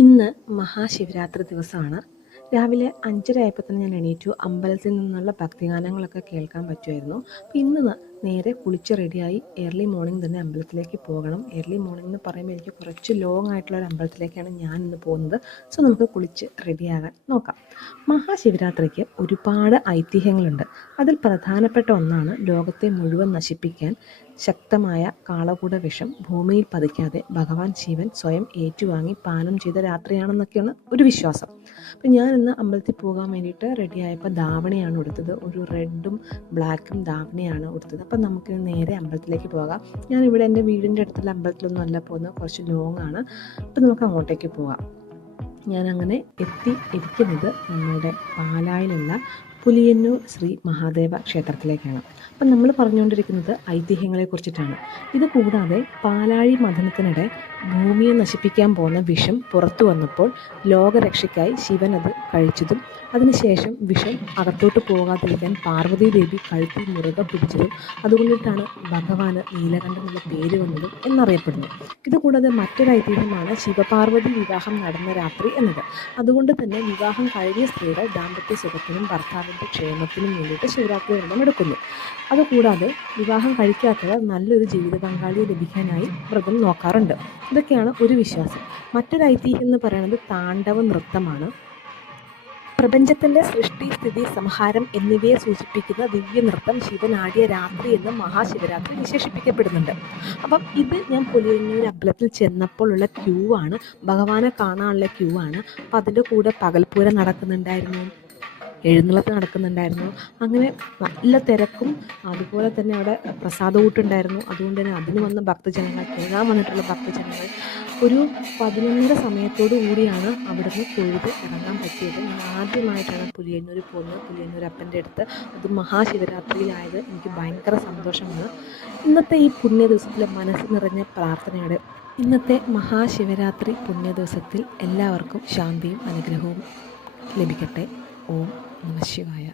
ഇന്ന് മഹാശിവരാത്രി ദിവസമാണ്. രാവിലെ 5:30 ആയപ്പോൾ തന്നെ ഞാൻ എണീറ്റു. അമ്പലത്തിൽ നിന്നുള്ള ഭക്തിഗാനങ്ങളൊക്കെ കേൾക്കാൻ പറ്റുമായിരുന്നു. അപ്പോൾ ഇന്ന് നേരെ കുളിച്ച് റെഡിയായി ഏർലി മോർണിംഗ് തന്നെ അമ്പലത്തിലേക്ക് പോകണം. ഏർലി മോർണിംഗ് എന്ന് പറയുമ്പോൾ എനിക്ക് കുറച്ച് ലോങ് ആയിട്ടുള്ള ഒരു അമ്പലത്തിലേക്കാണ് ഞാൻ ഇന്ന് പോകുന്നത്. സോ നമുക്ക് കുളിച്ച് റെഡിയാകാൻ നോക്കാം. മഹാശിവരാത്രിക്ക് ഒരുപാട് ഐതിഹ്യങ്ങളുണ്ട്. അതിൽ പ്രധാനപ്പെട്ട ഒന്നാണ് ലോകത്തെ മുഴുവൻ നശിപ്പിക്കാൻ ശക്തമായ കാളകൂട വിഷം ഭൂമിയിൽ പതിക്കാതെ ഭഗവാൻ ശിവൻ സ്വയം ഏറ്റുവാങ്ങി പാനം ചെയ്ത രാത്രിയാണെന്നൊക്കെയാണ് ഒരു വിശ്വാസം. അപ്പം ഞാൻ ഇന്ന് അമ്പലത്തിൽ പോകാൻ വേണ്ടിയിട്ട് റെഡിയായപ്പോൾ ധാവണിയാണ് ഉടുത്തത്. ഒരു റെഡും ബ്ലാക്കും ധാവണിയാണ് ഉടുത്തത്. അപ്പം നമുക്ക് നേരെ അമ്പലത്തിലേക്ക് പോകാം. ഞാനിവിടെ എൻ്റെ വീടിൻ്റെ അടുത്തുള്ള അമ്പലത്തിലൊന്നും അല്ല പോകുന്നത്, കുറച്ച് ലോങ് ആണ്. അപ്പം നമുക്ക് അങ്ങോട്ടേക്ക് പോകാം. ഞാനങ്ങനെ ഇരിക്കുന്നത് നമ്മുടെ പാലായിലുള്ള പുലിയന്നൂർ ശ്രീ മഹാദേവ ക്ഷേത്രത്തിലേക്കാണ്. അപ്പം നമ്മൾ പറഞ്ഞുകൊണ്ടിരിക്കുന്നത് ഐതിഹ്യങ്ങളെക്കുറിച്ചിട്ടാണ്. ഇത് കൂടാതെ പാലാഴി മഥനത്തിനിടെ ഭൂമിയെ നശിപ്പിക്കാൻ പോകുന്ന വിഷം പുറത്തു വന്നപ്പോൾ ലോകരക്ഷയ്ക്കായി ശിവൻ അത് കഴിച്ചതും അതിനുശേഷം വിഷം അകത്തോട്ട് പോകാതിരിക്കാൻ പാർവതി ദേവി കഴുത്തിൽ മുറുകെ പിടിച്ചതും അതുകൊണ്ടിട്ടാണ് ഭഗവാന് നീലകണ്ഠൻ എന്നുള്ള പേര് വന്നതും എന്നറിയപ്പെടുന്നു. ഇതുകൂടാതെ മറ്റൊരു ഐതിഹ്യമാണ് ശിവപാർവതി വിവാഹം നടന്ന രാത്രി എന്നത്. അതുകൊണ്ട് തന്നെ വിവാഹം കഴിഞ്ഞ സ്ത്രീകൾ ദാമ്പത്യ സുഖത്തിനും ഭർത്താവിൻ്റെ ക്ഷേമത്തിനും വേണ്ടിയിട്ട് ശിവരാത്രി വ്രതം എടുക്കുന്നു. അതുകൂടാതെ വിവാഹം കഴിക്കാത്തവർ നല്ലൊരു ജീവിത പങ്കാളിയെ ലഭിക്കാനായി വ്രതം നോക്കാറുണ്ട്. ഇതൊക്കെയാണ് ഒരു വിശ്വാസം. മറ്റൊരു ഐതിഹ്യം എന്ന് പറയുന്നത് താണ്ഡവ നൃത്തമാണ്. പ്രപഞ്ചത്തിൻ്റെ സൃഷ്ടി, സ്ഥിതി, സംഹാരം എന്നിവയെ സൂചിപ്പിക്കുന്ന ദിവ്യനൃത്തം ശിവനാടിയ രാത്രി എന്ന് മഹാശിവരാത്രി വിശേഷിപ്പിക്കപ്പെടുന്നുണ്ട്. അപ്പം ഇത് ഞാൻ പുലിയന്നൂർ അമ്പലത്തിൽ ചെന്നപ്പോൾ ഉള്ള ക്യൂ ആണ്, ഭഗവാനെ കാണാനുള്ള ക്യൂ ആണ്. അപ്പം അതിൻ്റെ കൂടെ പകൽപ്പൂരം നടക്കുന്നുണ്ടായിരുന്നു, എഴുന്നള്ളത്ത് നടക്കുന്നുണ്ടായിരുന്നു. അങ്ങനെ നല്ല തിരക്കും അതുപോലെ തന്നെ അവിടെ പ്രസാദകൂട്ടുണ്ടായിരുന്നു. അതുകൊണ്ട് തന്നെ അതിന് വന്ന ഭക്തജനങ്ങൾ, തൊഴാൻ വന്നിട്ടുള്ള ഭക്തജനങ്ങൾ ഒരു 11:30 സമയത്തോടു കൂടിയാണ് അവിടുന്ന് തൊഴുത് ഇറങ്ങാൻ പറ്റിയത്. ഞാൻ ആദ്യമായിട്ടാണ് പുലിയന്നൂർ പോകുന്നത്, പുലിയന്നൂർ അപ്പൻ്റെ അടുത്ത്. അത് മഹാശിവരാത്രിയിലായത് എനിക്ക് ഭയങ്കര സന്തോഷമാണ്. ഇന്നത്തെ ഈ പുണ്യ ദിവസത്തിൽ മനസ്സ് നിറഞ്ഞ പ്രാർത്ഥനയോടെ ഇന്നത്തെ മഹാശിവരാത്രി പുണ്യ ദിവസത്തിൽ എല്ലാവർക്കും ശാന്തിയും അനുഗ്രഹവും ലഭിക്കട്ടെ. ഓം നമഃ ശിവായ.